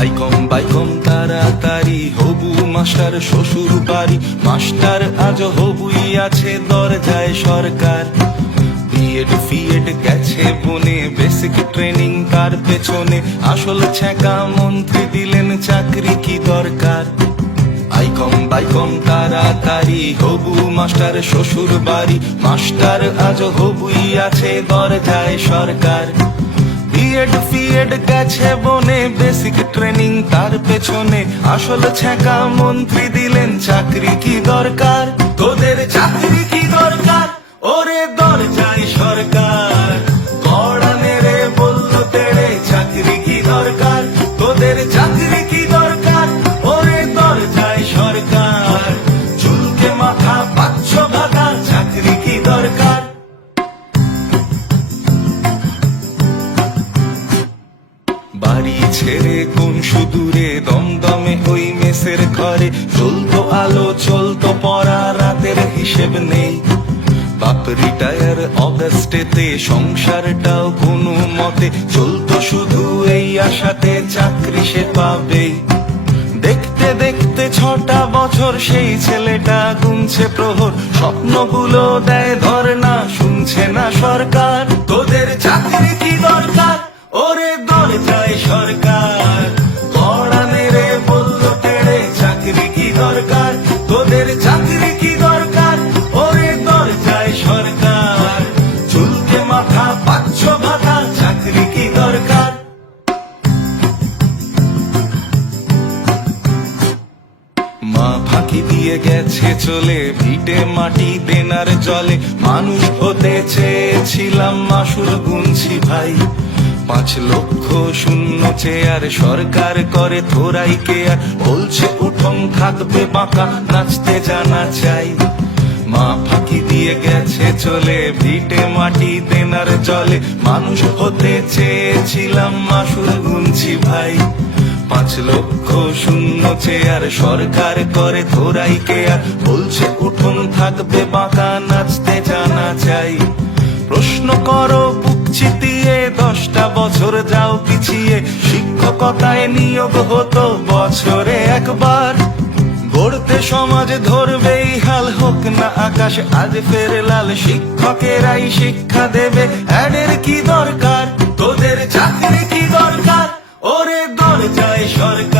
I.Com বাইকম তাড়াতাড়ি হবু master শ্বশুর বাড়ি, মাস্টার আজ হবুই আছে দরজায় সরকার। বিএড ফিএড গেছে বনে, বেসিক ট্রেনিং তার পেছনে, আসল ছ্যাঁকা মন্ত্রী দিলেন চাকরি কি দরকার। আইকম বাইকম তাড়াতাড়ি হবু মাস্টার শ্বশুর বাড়ি, মাস্টার আজ হবুই আছে দরজায় সরকার। বিএড ফিএড গেছে বনে, বেসিক ট্রেনিং তার পেছনে, আসল ছ্যাঁকা মন্ত্রী দিলেন চাকরি কি দরকার। তোদের চাকরি কি দরকার ওরে দরজায় সরকার, কড়া নেড়ে বলল তেড়ে চাকরি কি দরকার। তোদের চাকরি কি দরকার ওরে দরজায় সরকার, চুলকে মাথা পাচ্ছ ভাতা চাকরি কি দরকার। বাড়ি ছেড়ে কোন সুদূরে দমদমে ওই মেসের ঘরে, চলতো আলো চলতো পড়া রাতের হিসেব নেই। বাপ রিটায়ার অগাস্টেতে, সংসারটাও কোনো মতে চলতো শুধু এই আশাতে চাকরি সে পাবেই। দেখতে দেখতে 6টা বছর সেই ছেলেটা গুনছে প্রহর, স্বপ্নগুলো দেয় ধর্ণা শুনছে না সরকার। তোদের চাকরি কি দরকার ওরে দরজায় সরকার, কড়া নেড়ে বলল তেড়ে চাকরি কি দরকার। তোদের চাকরি কি দরকার ওরে দরজায় সরকার, চুলকে মাথা পাচ্ছ ভাতা চাকরি কি দরকার। মা ফাঁকি দিয়ে গেছে চলে, ভিটে মাটি দেনার জলে, মানুষ হতে চেয়েছিলাম মাসুল গুনছি ভাই। 5 লক্ষ শূন্য চেয়ার সরকার করে থোড়াই কেয়ার, বলছে উঠোন থাকবে বাঁকা নাচতে জানা চাই। মা ফাঁকি দিয়ে গেছে চলে, ভিটে মাটি দেনার জলে, মানুষ হতে চেয়েছিলাম মাসুল গুনছি ভাই। 5 লক্ষ শূন্য চেয়ার সরকার করে থোড়াই কেয়ার, বলছে উঠোন থাকবে বাঁকা নাচতে জানা চাই। প্রশ্ন করো বুক চিতিয়ে, 10টা বছর যাও পিছিয়ে, শিক্ষকতায় নিয়োগ হতো বছরে একবার। গড়তে সমাজ ধরবেই হাল, হোক না আকাশ আজ ফের লাল, শিক্ষকেরাই শিক্ষা দেবে অ্যাডের কি দরকার। তোদের চাকরি কি দরকার ওরে দরজায় সরকার।